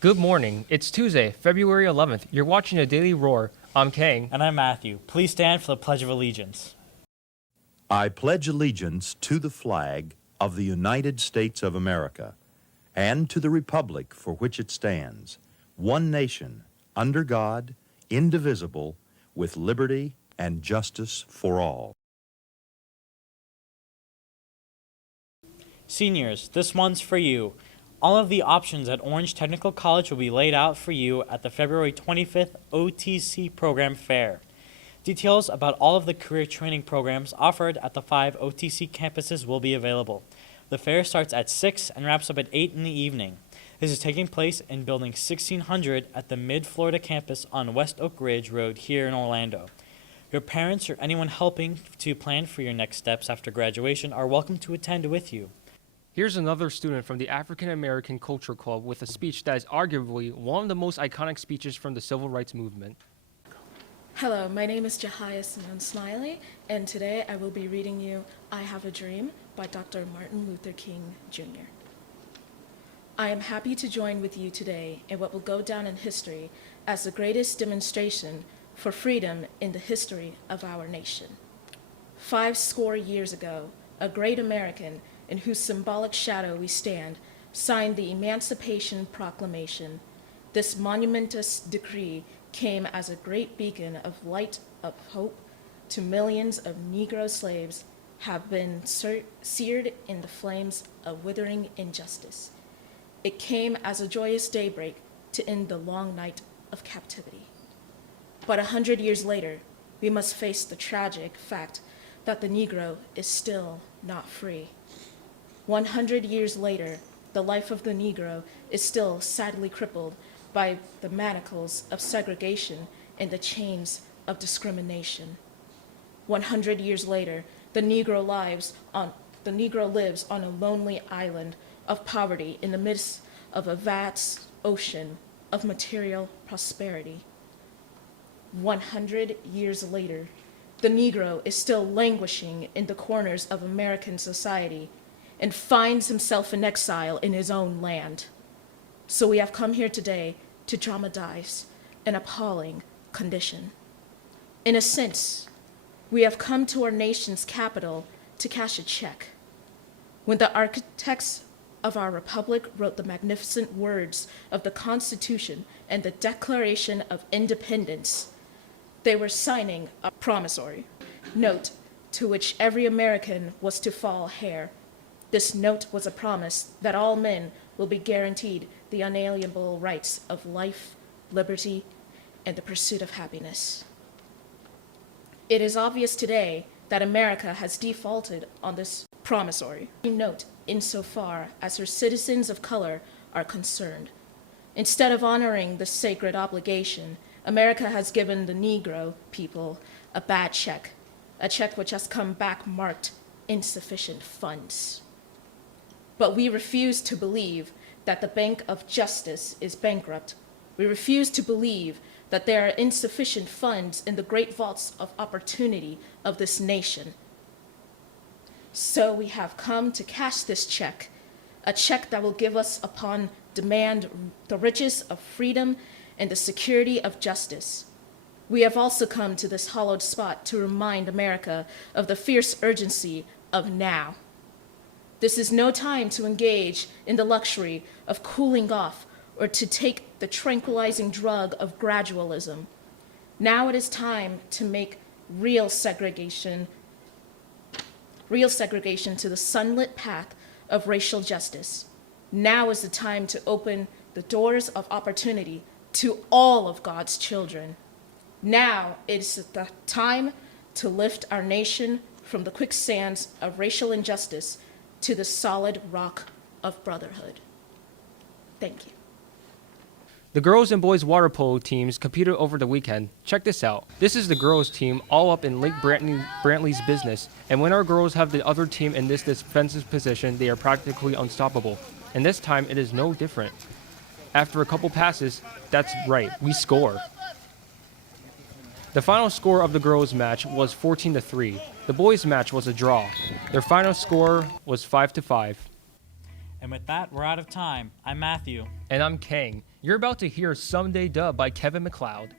Good morning. It's Tuesday, February 11th. You're watching a Daily Roar. I'm Kang. And I'm Matthew. Please stand for the Pledge of Allegiance. I pledge allegiance to the flag of the United States of America and to the republic for which it stands, one nation, under God, indivisible, with liberty and justice for all. Seniors, this one's for you. All of the options at Orange Technical College will be laid out for you at the February 25th OTC program fair. Details about all of the career training programs offered at the 5 OTC campuses will be available. The fair starts at 6 and wraps up at 8 in the evening. This is taking place in Building 1600 at the Mid-Florida campus on West Oak Ridge Road here in Orlando. Your parents or anyone helping to plan for your next steps after graduation are welcome to attend with you. Here's another student from the African American Culture Club with a speech that is arguably one of the most iconic speeches from the Civil Rights Movement. Hello, my name is Jahia Simone Smiley, and today I will be reading you I Have a Dream by Dr. Martin Luther King, Jr. I am happy to join with you today in what will go down in history as the greatest demonstration for freedom in the history of our nation. 50 years ago, a great American in whose symbolic shadow we stand signed the Emancipation Proclamation. This monumentous decree came as a great beacon of light of hope to millions of Negro slaves have been seared in the flames of withering injustice. It came as a joyous daybreak to end the long night of captivity. But 100 years later, we must face the tragic fact that the Negro is still not free. 100 years later, the life of the Negro is still sadly crippled by the manacles of segregation and the chains of discrimination. 100 years later, the Negro lives on a lonely island of poverty in the midst of a vast ocean of material prosperity. 100 years later, the Negro is still languishing in the corners of American society and finds himself in exile in his own land. So we have come here today to dramatize an appalling condition. In a sense, we have come to our nation's capital to cash a check. When the architects of our republic wrote the magnificent words of the Constitution and the Declaration of Independence, they were signing a promissory note to which every American was to fall heir. This note was a promise that all men will be guaranteed the unalienable rights of life, liberty, and the pursuit of happiness. It is obvious today that America has defaulted on this promissory note insofar as her citizens of color are concerned. Instead of honoring the sacred obligation, America has given the Negro people a bad check, a check which has come back marked insufficient funds. But we refuse to believe that the Bank of Justice is bankrupt. We refuse to believe that there are insufficient funds in the great vaults of opportunity of this nation. So we have come to cash this check, a check that will give us upon demand the riches of freedom and the security of justice. We have also come to this hallowed spot to remind America of the fierce urgency of now. This is no time to engage in the luxury of cooling off or to take the tranquilizing drug of gradualism. Now it is time to make real segregation to the sunlit path of racial justice. Now is the time to open the doors of opportunity to all of God's children. Now is the time to lift our nation from the quicksands of racial injustice to the solid rock of brotherhood. Thank you. The girls and boys water polo teams competed over the weekend. Check this out. This is the girls team all up in Lake Brantley's business. And when our girls have the other team in this defensive position, they are practically unstoppable. And this time it is no different. After a couple passes, that's right, we score. The final score of the girls' match was 14-3. The boys' match was a draw. Their final score was 5-5. And with that, we're out of time. I'm Matthew. And I'm Kang. You're about to hear Someday Dub by Kevin MacLeod.